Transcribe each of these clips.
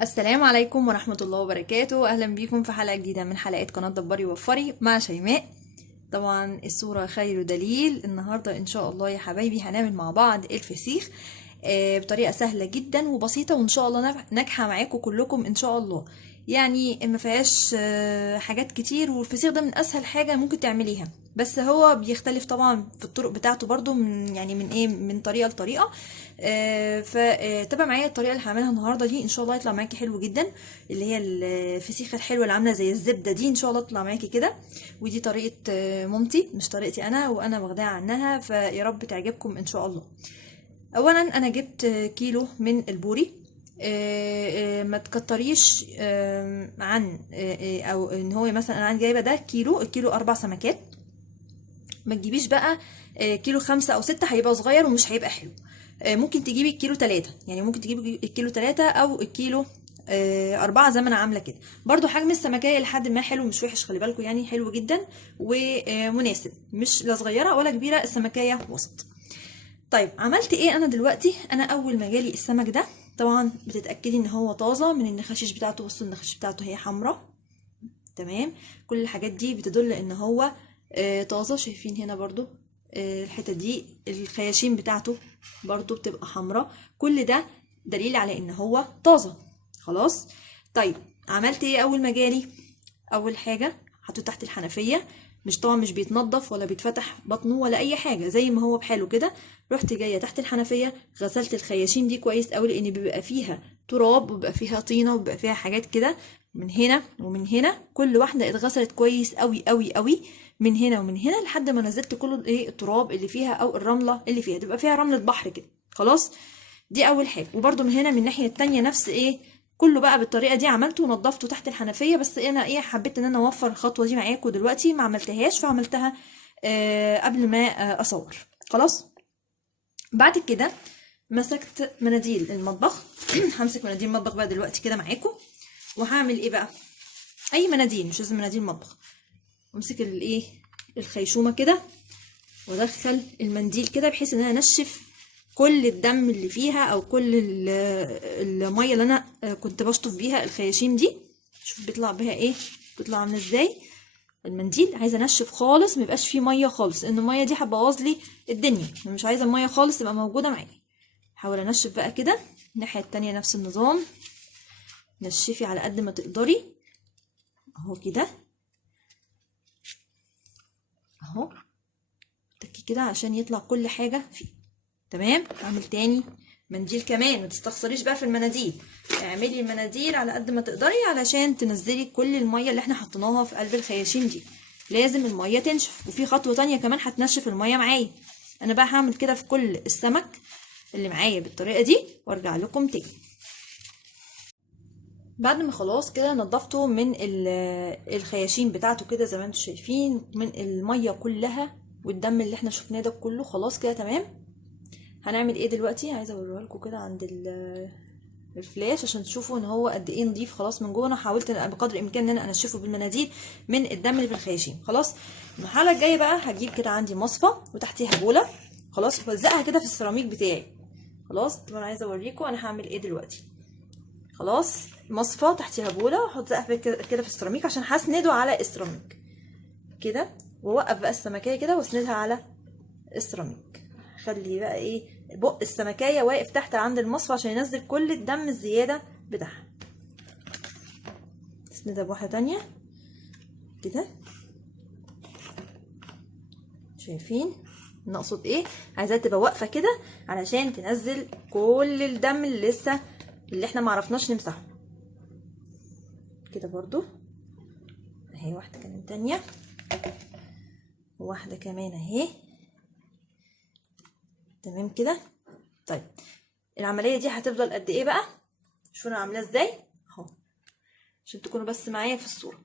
السلام عليكم ورحمة الله وبركاته. أهلا بيكم في حلقة جديدة من حلقات قناة دبري وفري مع شيماء. طبعا الصورة خير دليل. النهاردة إن شاء الله يا حبايبي هنعمل مع بعض الفسيخ بطريقة سهلة جدا وبسيطة، وإن شاء الله ناجحة معاكم كلكم إن شاء الله. يعني ما فيهاش حاجات كتير، والفسيخ ده من أسهل حاجة ممكن تعمليها، بس هو بيختلف طبعا في الطرق بتاعته برضو من طريقة لطريقة. فتابع معايا الطريقه اللي هعملها النهارده دي، ان شاء الله يطلع معاكي حلو جدا. اللي هي الفسيخه الحلوه اللي عامله زي الزبده دي، ان شاء الله تطلع معاكي كده. ودي طريقه مامتي مش طريقتي انا، وانا واخداها عنها، فيا رب تعجبكم ان شاء الله. اولا انا جبت كيلو من البوري. ما تكتريش عن او ان هو مثلا انا جايبه ده الكيلو 4 سمكات. ما تجيبيش بقى كيلو 5 أو 6، هيبقى صغير ومش هيبقى حلو. ممكن تجيبي الكيلو 3، يعني ممكن تجيبي الكيلو 3 أو الكيلو 4 زي ما أنا عاملة كده. برضو حجم السمكية لحد ما حلو، مش وحش، خلي بالكم، يعني حلو جدا ومناسب، مش لا صغيرة ولا كبيرة، السمكية وسط. طيب عملت ايه انا دلوقتي؟ انا اول ما جالي السمك ده طبعا بتتاكدي ان هو طازه من النخاشيش بتاعته. بصوا النخاشيش بتاعته هي حمراء، تمام. كل الحاجات دي بتدل ان هو طازه. شايفين هنا برضو الحته دي الخياشيم بتاعته برضو بتبقى حمراء. كل ده دليل على ان هو طازه. خلاص. طيب عملت ايه اول ما جالي؟ اول حاجه حطيته تحت الحنفيه. مش بيتنضف ولا بيتفتح بطنه ولا اي حاجه، زي ما هو بحاله كده. رحت جايه تحت الحنفيه، غسلت الخياشيم دي كويس قوي، لان بيبقى فيها تراب وبيبقى فيها طينه وبيبقى فيها حاجات كده من هنا ومن هنا. كل واحده اتغسلت كويس قوي قوي قوي من هنا ومن هنا، لحد ما نزلت كل ايه التراب اللي فيها او الرمله اللي فيها، تبقى فيها رمله بحر كده. خلاص. دي اول حاجه. وبرده من هنا من الناحيه التانية نفس ايه، كله بقى بالطريقه دي عملته ونضفته تحت الحنفيه. بس انا ايه، حبيت ان انا اوفر الخطوه دي معاكم دلوقتي، ما عملتهاش فعملتها قبل ما اصور. خلاص. بعد كده مسكت مناديل المطبخ. همسك مناديل المطبخ بقى دلوقتي كده معاكم. وهعمل ايه بقى؟ اي مناديل، مش لازم مناديل مطبخ. امسك الايه، الخيشومه كده، وادخل المنديل كده بحيث ان انا انشف كل الدم اللي فيها، او كل الميه اللي انا كنت بشطف بيها الخياشيم دي. شوف بيطلع بيها ايه، بيطلع عامله ازاي. المنديل عايزه انشف خالص، ما يبقاش فيه ميه خالص، لان الميه دي هتبوظ لي الدنيا. انا مش عايزه الميه خالص تبقى موجوده معايا. حاول انشف بقى كده. الناحيه التانية نفس النظام، نشفي على قد ما تقدري اهو كده، اهو تكي كده عشان يطلع كل حاجه فيه. تمام. اعمل تاني منديل كمان. ما تستخسريش بقى في المناديل، اعملي المناديل على قد ما تقدري علشان تنزلي كل الميه اللي احنا حطيناها في قلب الخياشيم دي. لازم الميه تنشف. وفي خطوه تانية كمان هتنشف الميه معايا. انا بقى هعمل كده في كل السمك اللي معايا بالطريقه دي، وارجع لكم تاني. بعد ما خلاص كده نضفته من الخياشيم بتاعته كده زي ما انتم شايفين، من الميه كلها والدم اللي احنا شفناه ده كله، خلاص كده تمام. هنعمل ايه دلوقتي؟ عايزه اوريها لكم كده عند الفلاش عشان تشوفوا ان هو قد ايه نضيف خلاص من جوه. انا حاولت بقدر الامكان ان انا انشفه بالمناديل من الدم اللي في الخياشيم. خلاص. المرحله الجايه بقى هجيب كده عندي مصفى وتحتيها بوله. خلاص. والزقها كده في السيراميك بتاعي. خلاص. طب انا عايزه اوريكم انا هعمل ايه دلوقتي. خلاص. مصفى تحتيها بوله، واحط زقها كده في السيراميك عشان هسنده على السيراميك كده. واوقف بقى السمكيه كده واسندها على السيراميك. خلي بقى ايه، بق السمكية واقف تحت عند المصفى عشان ينزل كل الدم الزيادة بتاعها. تسندها بواحدة تانية كده. شايفين انا اقصد ايه؟ عايزاها تبقى واقفة كده علشان تنزل كل الدم اللي لسه اللي احنا معرفناش نمسحه كده. برضو اهي واحدة كمان تانية، وواحدة كمان اهي. تمام كده. طيب العملية دي هتفضل قد ايه بقى؟ شوفوا انا عاملاه ازاي اهو، عشان تكونوا بس معايا في الصورة.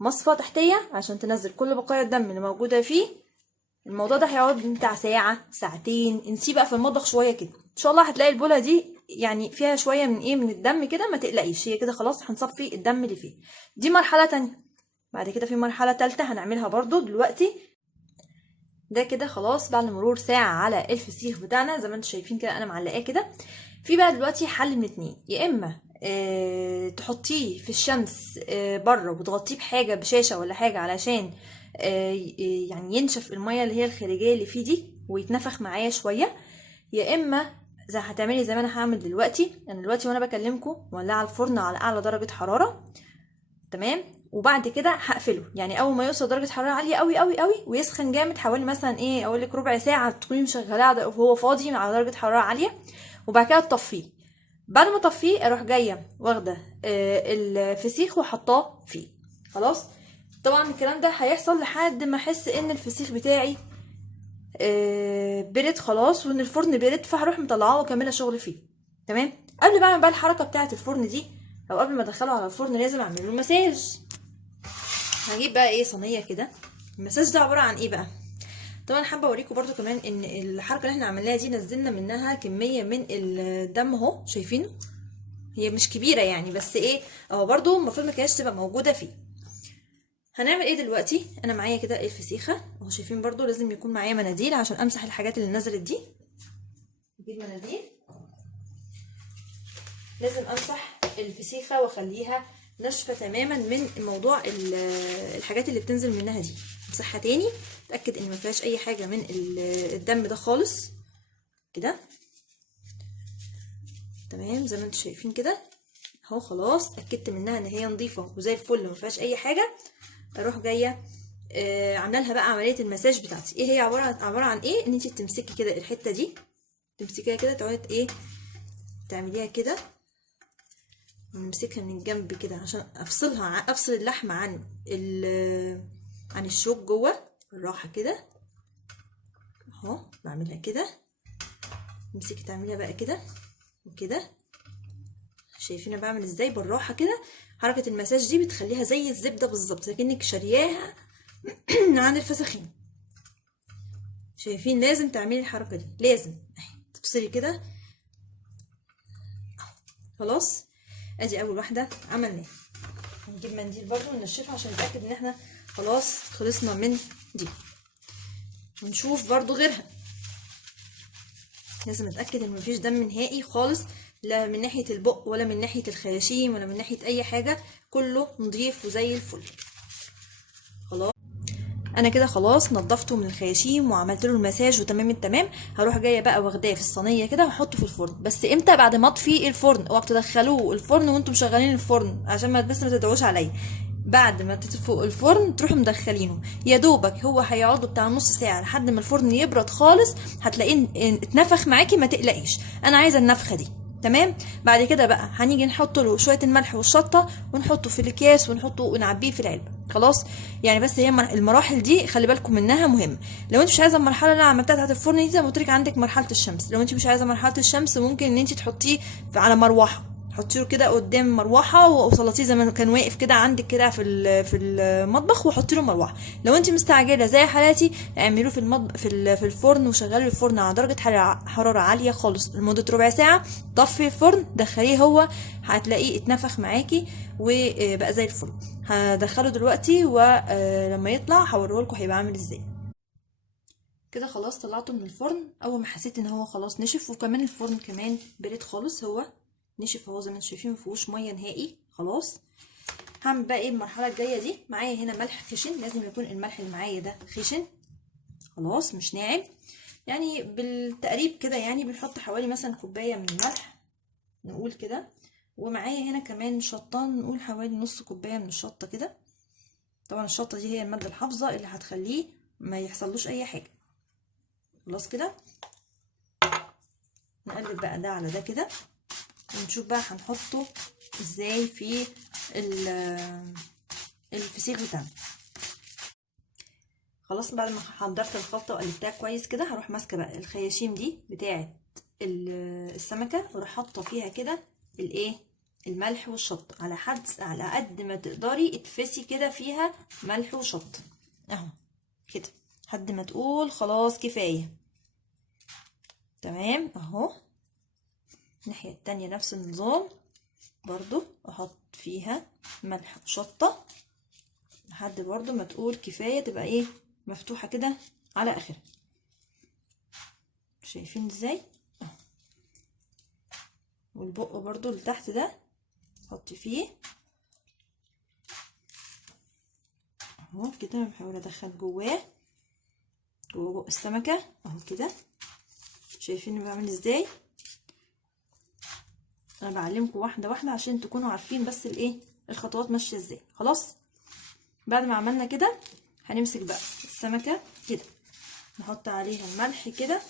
مصفى تحتية عشان تنزل كل بقايا الدم اللي موجودة فيه. الموضوع ده هيقعد بتاع ساعة ساعتين. انسيه بقى في المطبخ شوية كده. ان شاء الله هتلاقي البولة دي يعني فيها شوية من ايه، من الدم كده. ما تقلقيش، هي كده خلاص هنصفي الدم اللي فيه. دي مرحلة تانية. بعد كده في مرحلة تالتة هنعملها برضو دلوقتي. ده كده خلاص بعد مرور ساعة على الفسيخ بتاعنا، زي ما انتم شايفين كده انا معلقاه كده. في بقى دلوقتي حل من اتنين، يا اما تحطيه في الشمس بره وتغطيه بحاجه، بشاشه ولا حاجه، علشان يعني ينشف الميه اللي هي الخارجيه اللي فيه دي ويتنفخ معايا شويه. يا اما زي هتعملي زي ما انا هعمل دلوقتي. انا دلوقتي وانا بكلمكم مولعه الفرن على اعلى درجه حراره، تمام، وبعد كده هقفله. يعني اول ما يوصل درجه حراره عاليه قوي قوي قوي ويسخن جامد، حوالي مثلا ايه اقول لك ربع ساعه تكوني مشغلاه وهو فاضي على درجه حراره عاليه، وبعد كده تطفيه. بعد ما اطفيه اروح جايه واخده الفسيخ وحطاه فيه. خلاص. طبعا الكلام ده هيحصل لحد ما احس ان الفسيخ بتاعي برد خلاص، وان الفرن برد، فهروح مطلعاه واكمل شغل فيه. تمام. قبل ما اعمل بقى الحركه بتاعه الفرن دي، او قبل ما ادخله على الفرن، لازم اعمل له مساج. هجيب بقى ايه صينيه كده. المساج ده عباره عن ايه بقى؟ طبعا حابه اوريكم برضو كمان ان الحركه اللي احنا عملناها دي نزلنا منها كميه من الدم اهو، شايفينه؟ هي مش كبيره يعني، بس ايه اهو برضو المفروض ما كانتش تبقى موجوده فيه. هنعمل ايه دلوقتي؟ انا معايا كده الفسيخه اهو، شايفين؟ برضو لازم يكون معايا مناديل عشان امسح الحاجات اللي نزلت دي. نجيب مناديل، لازم امسح الفسيخه واخليها ناشفه تماما من موضوع الحاجات اللي بتنزل منها دي. امسحها تاني، اتاكد ان ما فيهاش اي حاجه من الدم ده خالص كده. تمام زي ما انتم شايفين كده اهو. خلاص اتاكدت منها ان هي نظيفه وزي الفل وما فيهاش اي حاجه، اروح جايه عامله لها بقى عمليه المساج بتاعتي. ايه هي عباره عن ايه؟ ان انت تمسكي كده الحته دي، تمسكيها كده، تقعدي ايه تعمليها كده، ونمسكها من الجنب كده عشان افصل اللحمه عن الشوك جوه بالراحه كده اهو. بعملها كده، تمسكي تعمليها بقى كده وكده. شايفين انا بعمل ازاي؟ بالراحه كده. حركه المساج دي بتخليها زي الزبده بالظبط، لكنك شارياها عند الفسخين. شايفين؟ لازم تعملي الحركه دي، لازم تفصلي كده. خلاص ادي اول واحده عملناها. هنجيب منديل برضو ننشفها عشان نتاكد ان احنا خلاص خلصنا من دي، ونشوف برضو غيرها. لازم اتاكد ان مفيش دم نهائي خالص، لا من ناحيه البق ولا من ناحيه الخياشيم ولا من ناحيه اي حاجه، كله نضيف وزي الفل. خلاص انا كده خلاص نضفته من الخياشيم وعملت له المساج وتمام التمام. هروح جايه بقى واخداه في الصينيه كده وهحطه في الفرن. بس امتى؟ بعد ما اطفي الفرن. اوعوا تدخلوه الفرن وانتم مشغلين الفرن عشان ما تدعوش عليا. بعد ما تطفوا الفرن تروحوا مدخلينه، يا دوبك هو هيقعد بتاع نص ساعه لحد ما الفرن يبرد خالص، هتلاقيه اتنفخ معاكي. ما تقلقيش، انا عايزه النفخه دي. تمام. بعد كده بقى هنيجي نحط له شويه الملح والشطه ونحطه في الاكياس ونحطه ونعبيه في العلبه. خلاص. يعني بس هي المراحل دي خلي بالكم منها، مهمه. لو انت مش عايزه المرحله اللي انا عملتها بتاعت الفرن دي، زي ما قلت لك عندك مرحله الشمس. لو انت مش عايزه مرحله الشمس، ممكن ان انت تحطيه على مروحه، حطيه كده قدام مروحه وسلطيه زي ما كان واقف كده عندك كده في المطبخ، وحطي له مروحه. لو انت مستعجله زي حالاتي، اعملوه في الفرن وشغلي الفرن على درجه حراره عاليه خالص لمده ربع ساعه. طفي الفرن، دخليه هو، هتلاقيه اتنفخ معاكي وبقى زي الفل. هدخله دلوقتي ولما يطلع هوريه لكم هيبقى عامل ازاي. كده خلاص طلعته من الفرن. اول ما حسيت ان هو خلاص نشف، وكمان الفرن كمان برد خالص، هو نشف اهو زي ما انتم شايفين، مفيهوش ميه نهائي. خلاص. هعمل بقى ايه المرحله الجايه دي؟ معايا هنا ملح خشن، لازم يكون الملح اللي معايا ده خشن خلاص مش ناعم. يعني بالتقريب كده، يعني بنحط حوالي مثلا كوبايه من الملح نقول كده. ومعايا هنا كمان شطان، نقول حوالي نص كوبايه من الشطه كده. طبعا الشطه دي هي الماده الحافظه اللي هتخليه ما يحصلوش اي حاجه. خلاص كده. نقلب بقى ده على ده كده، ونشوف بقى هنحطه ازاي في الفسيخ بتاعنا. خلاص بعد ما حضرت الخلطه وقلبتها كويس كده، هروح ماسكه بقى الخياشيم دي بتاعه السمكه، واروح حاطه فيها كده الايه الملح والشطه على قد ما تقدري. اتفسي كده فيها ملح وشطه اهو كده لحد ما تقول خلاص كفايه. تمام اهو. الناحيه التانية نفس النظام برضو، احط فيها ملح وشطه لحد برضو ما تقول كفايه، تبقى ايه مفتوحه كده على اخرها. شايفين ازاي؟ والبق برضو اللي تحت ده حطي فيه اهو كده. بحاول ادخل جوه بق السمكه اهو كده. شايفين بعمل ازاي؟ انا بعلمكم واحده واحده عشان تكونوا عارفين بس الايه الخطوات ماشيه ازاي. خلاص بعد ما عملنا كده هنمسك بقى السمكه كده، نحط عليها الملح كده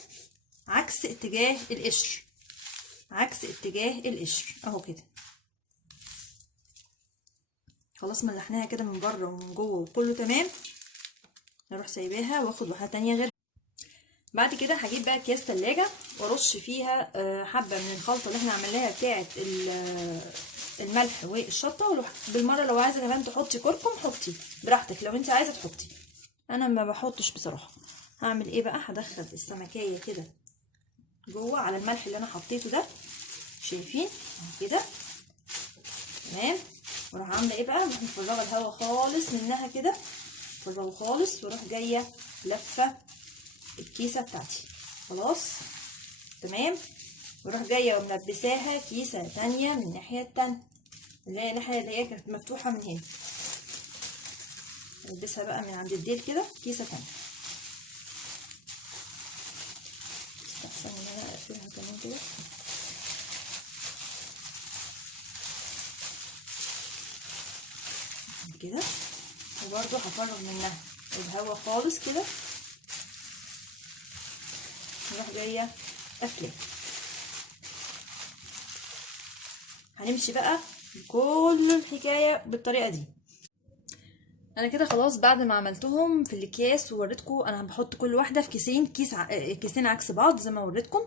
عكس اتجاه القشر، عكس اتجاه القشر اهو كده. خلاص ملحناها كده من بره ومن جوه وكله تمام. نروح سايباها واخد واحده تانية غير. بعد كده هجيب بقى اكياس تلاجة وارش فيها حبه من الخلطه اللي احنا عملناها بتاعه الملح والشطه. بالمره لو عايزه كمان تحطي كركم حطي براحتك، لو انت عايزه تحطي. انا ما بحطش بصراحه. هعمل ايه بقى؟ هدخل السمكيه كده جوه على الملح اللي انا حطيته ده، شايفين كده تمام. واروح عامله ايه بقى؟ اروح مفرغه الهواء خالص منها كده، مفرغه خالص، واروح جايه لفه الكيسه بتاعتي. خلاص تمام. واروح جايه وملبساها كيسه تانية من الناحيه التانية اللي هي الناحيه اللي هي كانت مفتوحه من هنا. البسها بقى من عند الديل كده كيسه تانية. احسن ان انا اقفلها كمان كده كده. وبرده هفرغ منها الهواء خالص كده، نروح جايه قافله. هنمشي بقى كل الحكايه بالطريقه دي. انا كده خلاص بعد ما عملتهم في الاكياس ووريتكم انا بحط كل واحده في كيسين، كيسين عكس بعض زي ما وريتكم.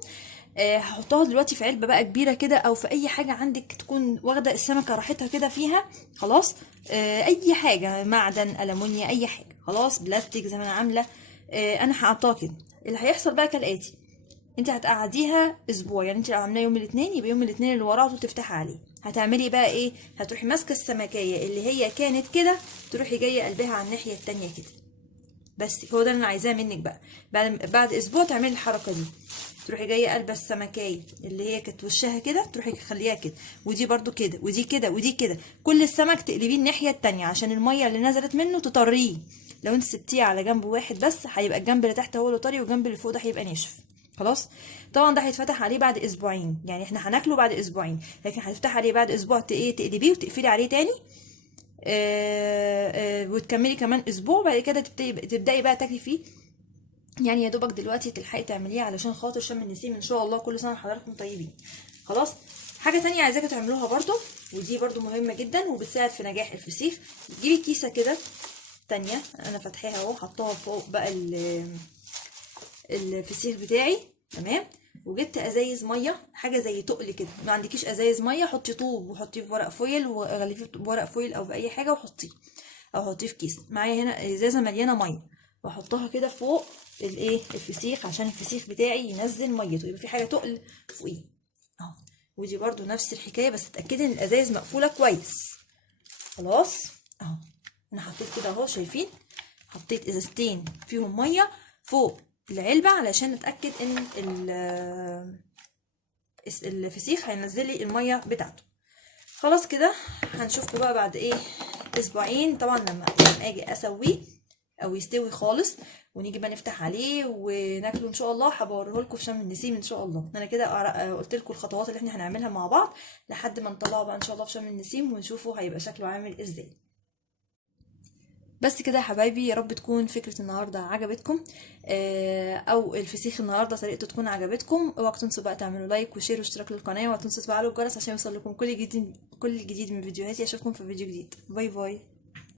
هحطها دلوقتي في علبه بقى كبيره كده، او في اي حاجه عندك تكون واخده السمكه راحتها كده فيها. خلاص اي حاجه، معدن، ألمونيا، اي حاجه، خلاص بلاستيك زي ما انا عامله. انا هحطها كده. اللي هيحصل بقى كالاتي: انت هتقعديها اسبوع، يعني انت لو عاملاه يوم الاثنين يبقى يوم الاثنين اللي وراه تفتحي عليه. هتعملي بقى ايه؟ هتروحي ماسكه السمكيه اللي هي كانت كده، تروحي جايه قلبها على الناحيه التانية كده. بس هو ده اللي انا عايزاه منك بقى. بعد اسبوع تعملي الحركه دي، تروحي جايه قلبه السمكيه اللي هي كانت وشها كده، تروحي خليها كده، ودي برده كده، ودي كده، ودي كده. كل السمك تقلبيه الناحيه التانية عشان الميه اللي نزلت منه تطريه. لو انت سبتيه على جنب واحد بس هيبقى الجنب اللي تحت هو اللي طري، والجنب اللي فوق ده هيبقى ناشف. خلاص طبعا ده هيتفتح عليه بعد اسبوعين، يعني احنا هناكله بعد اسبوعين، لكن هتفتح عليه بعد اسبوع تقلبيه وتقفلي عليه تاني. وتكملي كمان اسبوع، بعد كده تبداي بقى تاكلي فيه. يعني يا دوبك دلوقتي تلحقي تعمليه علشان خاطر شم النسيم ان شاء الله. كل سنه وحضراتكم طيبين. خلاص حاجه تانية عايزاكم تعملوها برضو، ودي برضو مهمه جدا وبتساعد في نجاح الفسيخ. تجيبي كيسه كده تانية، انا فاتحاها اهو، حطاها فوق بقى الفسيخ بتاعي تمام. وجبت ازايز ميه، حاجه زي تقل كده. ما عندكيش ازايز ميه حطي طوب وحطيه في ورق فويل، وغلفيه بورق فويل او باي حاجه وحطيه، او حطيه في كيس. معايا هنا ازازه مليانه ميه، واحطها كده فوق الفسيخ عشان الفسيخ بتاعي ينزل ميته، يبقى في حاجه تقل فوقيه اهو. ودي برده نفس الحكايه، بس اتاكدي ان الازايز مقفوله كويس. خلاص اهو انا حطيت كده اهو، شايفين؟ حطيت ازازتين فيهم ميه فوق العلبة علشان نتأكد ان الفسيخ هينزل لي المية بتاعته. خلاص كده هنشوفكم بقى بعد اسبوعين طبعا، لما اجي اسويه او يستوي خالص، ونيجي بقى نفتح عليه وناكله ان شاء الله. هبوريه لكم في شم النسيم ان شاء الله. انا كده قلت لكم الخطوات اللي احنا هنعملها مع بعض لحد ما نطلعه بقى ان شاء الله في شم النسيم، ونشوفه هيبقى شكله عامل ازاي. بس كده يا حبايبي، يا رب تكون فكرة النهاردة عجبتكم، او الفسيخ النهاردة طريقته تكون عجبتكم. اوعوا تنسوا بقى تعملوا لايك وشير واشتراك للقناة، وتنسوا تفعلوا الجرس عشان يوصل لكم كل جديد من فيديوهاتي. اشوفكم في فيديو جديد. باي باي.